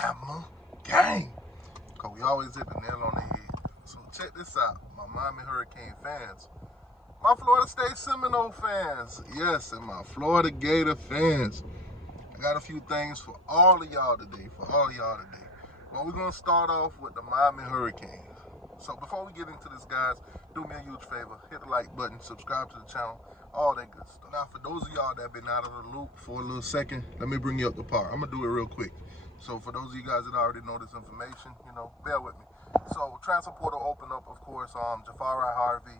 Bama gang. Cause we always hit the nail on the head. So check this out, my Miami Hurricane fans, my Florida State Seminole fans, yes, and my Florida Gator fans. I got a few things for all of y'all today, Well, we're gonna start off with the Miami Hurricanes. So before we get into this, guys, do me a huge favor, hit the like button, subscribe to the channel, all that good stuff. Now, for those of y'all that have been out of the loop for a little second, let me bring you up to par. I'm gonna do it real quick. So for those of you guys that already know this information, bear with me. So transfer portal opened up, of course, Jafari Harvey,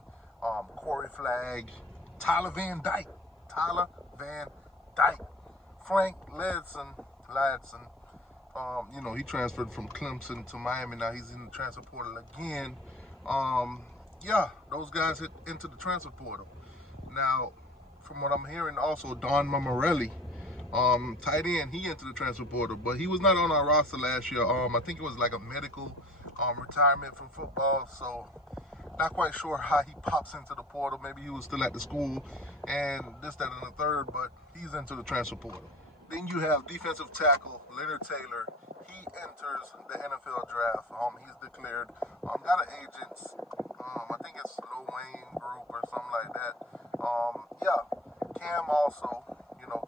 Corey Flagg, Tyler Van Dyke, Frank Ladson, he transferred from Clemson to Miami. Now he's in the transfer portal again. Yeah, those guys hit into the transfer portal. Now, from what I'm hearing, also Don Mammarelli, tight end, he entered the transfer portal, but he was not on our roster last year. I think it was like a medical retirement from football, so not quite sure how he pops into the portal. Maybe he was still at the school and this, that, and the third, but he's into the transfer portal. Then you have defensive tackle Leonard Taylor. He enters the NFL draft. He's declared. Got an agent. I think it's Lil Wayne Group or something like that. Yeah. Cam also,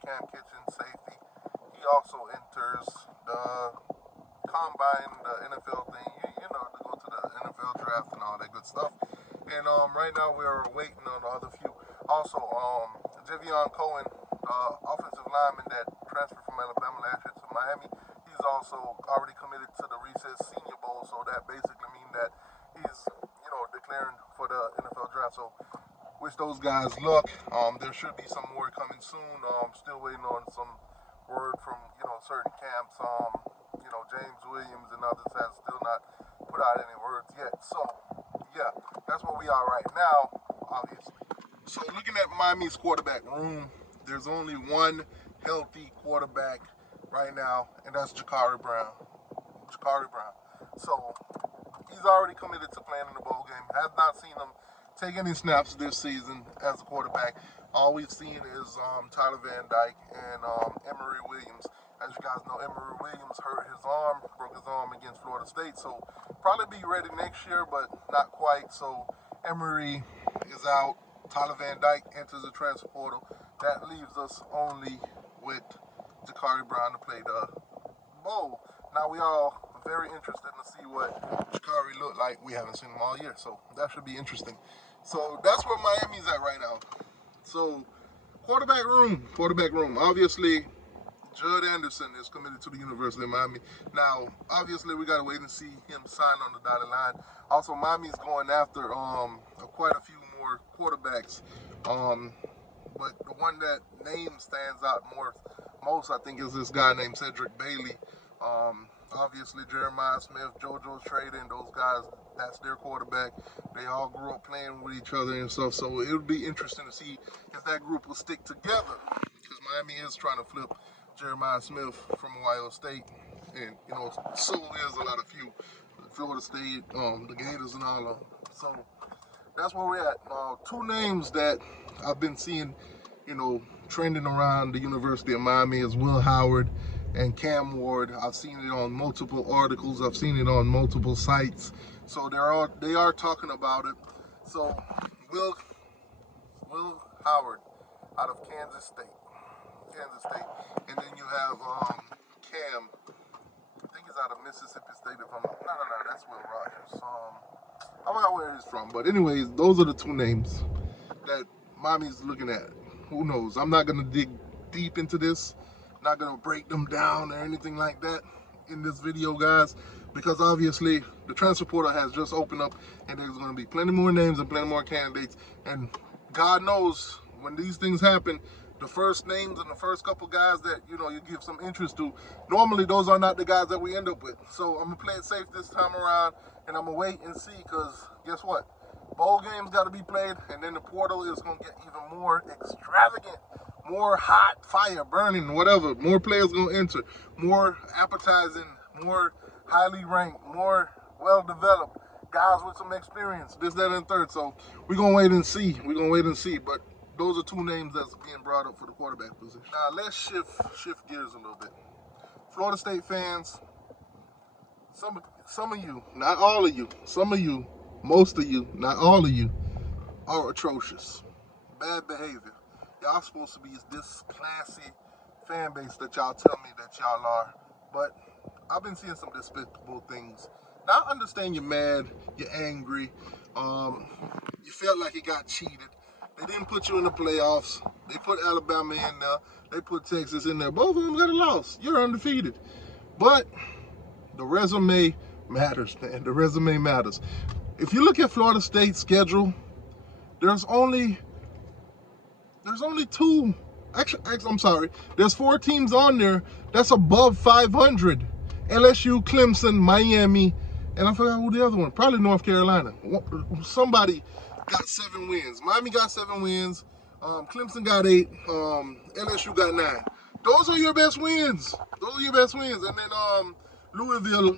Cam Kitchen, safety. He also enters the combine, the NFL thing, to go to the NFL draft and all that good stuff. And right now we're waiting on the other few. Also, Javion Cohen, offensive lineman that transferred from Alabama last year to Miami, he's also already committed to the Recess Senior Bowl, so that basically means that he's, declaring for the NFL draft. So wish those guys luck. There should be some more coming soon. Still waiting on some word from, certain camps. James Williams and others have still not put out any words yet. So, yeah, that's where we are right now, obviously. So looking at Miami's quarterback room, there's only one healthy quarterback right now, and that's Jacari Brown. So he's already committed to playing in the bowl game. Have not seen him take any snaps this season as a quarterback. All we've seen is Tyler Van Dyke and Emory Williams. As you guys know, Emory Williams broke his arm against Florida State, so probably be ready next year, but not quite. So Emory is out. Tyler Van Dyke enters the transfer portal. That leaves us only with Jacari Brown to play the bowl. Now we all are very interested to see what Jacari looked like. We haven't seen him all year, so that should be interesting. So that's where Miami's at right now. So quarterback room. Obviously, Judd Anderson is committed to the University of Miami. Now, obviously, we got to wait and see him sign on the dotted line. Also, Miami's going after quite a few more quarterbacks. But the one that name stands out most, I think, is this guy named Cedric Bailey. Obviously, Jeremiah Smith, JoJo Trading, those guys, that's their quarterback. They all grew up playing with each other and stuff. So it would be interesting to see if that group will stick together, because Miami is trying to flip Jeremiah Smith from Ohio State, and so is a lot of Florida State, the Gators and all of them. So that's where we're at. Two names that I've been seeing, trending around the University of Miami is Will Howard and Cam Ward. I've seen it on multiple articles. I've seen it on multiple sites. So they are talking about it. So Will Howard out of Kansas State. And then you have Cam, I think he's out of Mississippi State. No, that's Will Rogers. I forgot where he's from, but anyways, those are the two names that Miami's looking at. Who knows? I'm not gonna dig deep into this, not gonna break them down or anything like that in this video, guys, because obviously the transfer portal has just opened up, and there's gonna be plenty more names and plenty more candidates, and God knows when these things happen, the first names and the first couple guys that you give some interest to, normally those are not the guys that we end up with. So I'm gonna play it safe this time around, and I'm gonna wait and see, because guess what? Bowl games got to be played, and then the portal is gonna get even more extravagant, more hot, fire burning, whatever. More players gonna enter, more appetizing, more highly ranked, more well-developed guys with some experience, this, that, and third. So we're gonna wait and see. But those are two names that's being brought up for the quarterback position. Now let's shift gears a little bit. Florida State fans, Some of you, not all of you, some of you, most of you, not all of you, are atrocious. Bad behavior. Y'all supposed to be this classy fan base that y'all tell me that y'all are. But I've been seeing some despicable things. Now I understand you're mad, you're angry, you felt like you got cheated. They didn't put you in the playoffs. They put Alabama in there. They put Texas in there. Both of them got a loss. You're undefeated. But the resume matters, man. The resume matters. If you look at Florida State's schedule, there's only two. Actually, I'm sorry. There's 4 teams on there that's above 500. LSU, Clemson, Miami, and I forgot who the other one. Probably North Carolina. Somebody got 7 wins. Miami got 7 wins. Clemson got 8. LSU got 9. Those are your best wins. Those are your best wins. And then Louisville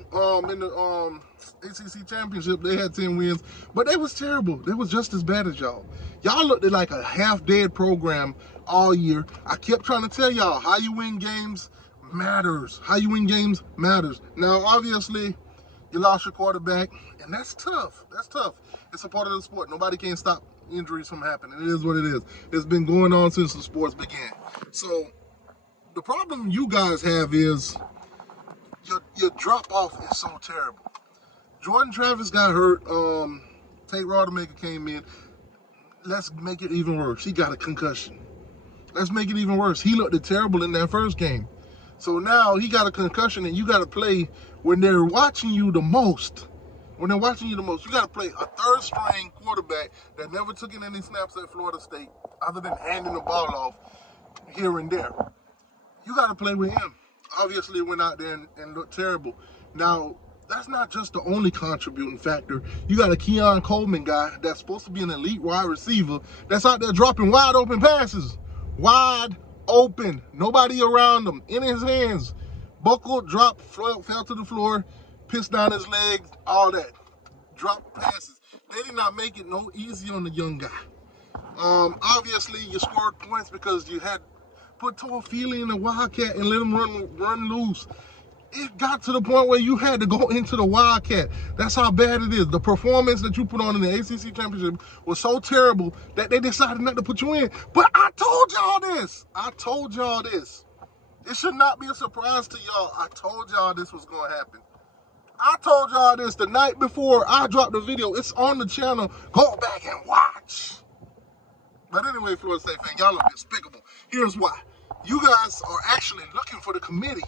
in the ACC championship, they had 10 wins, but they was terrible. They was just as bad as y'all. Y'all looked like a half-dead program all year. I kept trying to tell y'all, how you win games matters. How you win games matters. Now, obviously, you lost your quarterback, and that's tough. That's tough. It's a part of the sport. Nobody can stop injuries from happening. It is what it is. It's been going on since the sports began. So the problem you guys have is your drop-off is so terrible. Jordan Travis got hurt. Tate Rodemaker came in. Let's make it even worse. He got a concussion. Let's make it even worse. He looked terrible in that first game. So now he got a concussion and you got to play when they're watching you the most. When they're watching you the most, you got to play a third-string quarterback that never took in any snaps at Florida State other than handing the ball off here and there. You got to play with him. Obviously, went out there and looked terrible. Now, that's not just the only contributing factor. You got a Keon Coleman guy that's supposed to be an elite wide receiver that's out there dropping wide open passes. Wide open. Nobody around him. In his hands. Buckled, dropped, fell to the floor, pissed down his legs, all that. Drop passes. They did not make it no easy on the young guy. Obviously, you scored points because you had put Toafili in the Wildcat and let him run loose. It got to the point where you had to go into the Wildcat. That's how bad it is. The performance that you put on in the ACC Championship was so terrible that they decided not to put you in. But I told y'all this. I told y'all this. It should not be a surprise to y'all. I told y'all this was going to happen. I told y'all this the night before I dropped the video. It's on the channel. Go back and watch. But anyway, Florida State fans, y'all are despicable. Here's why. You guys are actually looking for the committee.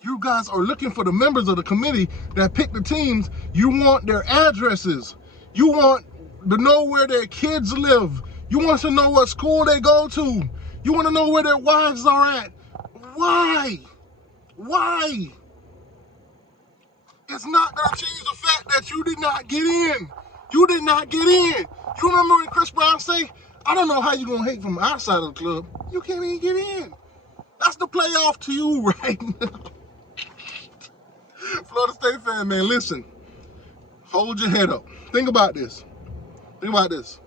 You guys are looking for the members of the committee that pick the teams. You want their addresses. You want to know where their kids live. You want to know what school they go to. You want to know where their wives are at. Why? Why? It's not going to change the fact that you did not get in. You did not get in. You remember when Chris Brown say, I don't know how you're going to hate from outside of the club. You can't even get in. That's the playoff to you right now. Florida State fan, man, listen. Hold your head up. Think about this. Think about this.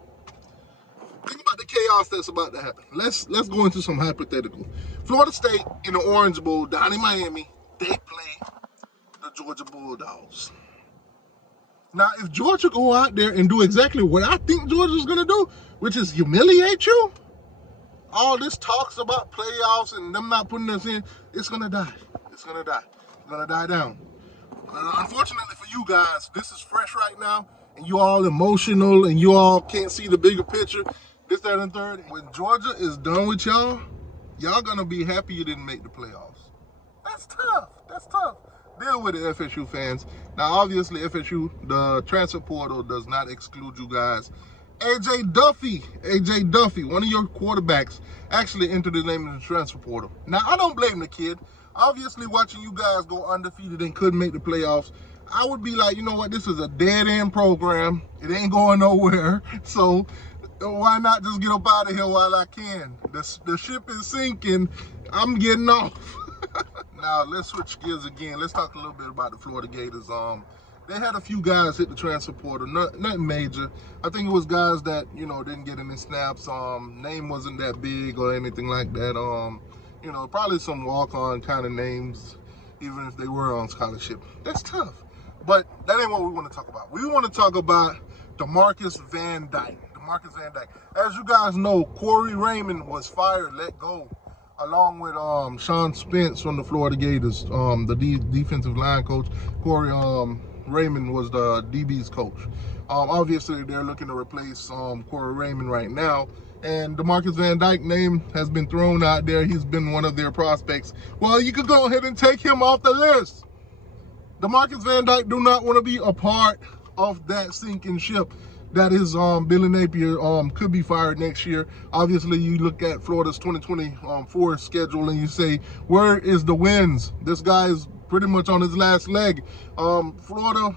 Think about the chaos that's about to happen. Let's go into some hypothetical. Florida State in the Orange Bowl down in Miami, they play the Georgia Bulldogs. Now, if Georgia go out there and do exactly what I think Georgia's going to do, which is humiliate you, all this talks about playoffs and them not putting us in, it's going to die. It's going to die. It's going to die down. Unfortunately for you guys, this is fresh right now, and you all emotional, and you all can't see the bigger picture. This, that, and third. When Georgia is done with y'all, y'all gonna be happy you didn't make the playoffs. That's tough. That's tough. Deal with it, FSU fans. Now, obviously, FSU, the transfer portal does not exclude you guys. AJ Duffy, one of your quarterbacks, actually entered his name in the transfer portal. Now, I don't blame the kid. Obviously, watching you guys go undefeated and couldn't make the playoffs, I would be like, you know what, this is a dead-end program. It ain't going nowhere. So why not just get up out of here while I can? The ship is sinking. I'm getting off. Now, let's switch gears again. Let's talk a little bit about the Florida Gators. They had a few guys hit the transfer portal, nothing major. I think it was guys that, you know, didn't get any snaps. Name wasn't that big or anything like that. You know, probably some walk-on kind of names, even if they were on scholarship. That's tough. But that ain't what we want to talk about. We want to talk about DeMarcus Van Dyke. DeMarcus Van Dyke. As you guys know, Corey Raymond was fired, let go, along with Sean Spence from the Florida Gators, the defensive line coach. Corey Raymond was the DB's coach. Obviously, they're looking to replace Corey Raymond right now. And DeMarcus Van Dyke name has been thrown out there. He's been one of their prospects. Well, you could go ahead and take him off the list. DeMarcus Van Dyke do not want to be a part of that sinking ship. That is Billy Napier could be fired next year. Obviously, you look at Florida's 2024 schedule and you say, where is the wins? This guy is pretty much on his last leg. Florida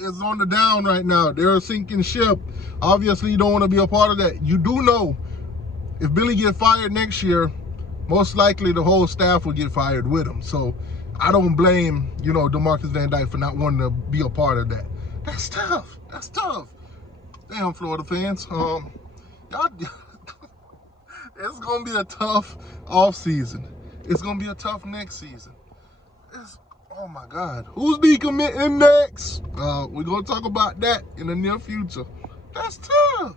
is on the down right now. They're a sinking ship. Obviously, you don't want to be a part of that. You do know if Billy get fired next year, most likely the whole staff will get fired with him. So I don't blame, DeMarcus Van Dyke for not wanting to be a part of that. That's tough. That's tough. Damn, Florida fans. Y'all, it's gonna be a tough off season. It's gonna be a tough next season. Oh my God, who's decommitting next? We're gonna talk about that in the near future. That's tough.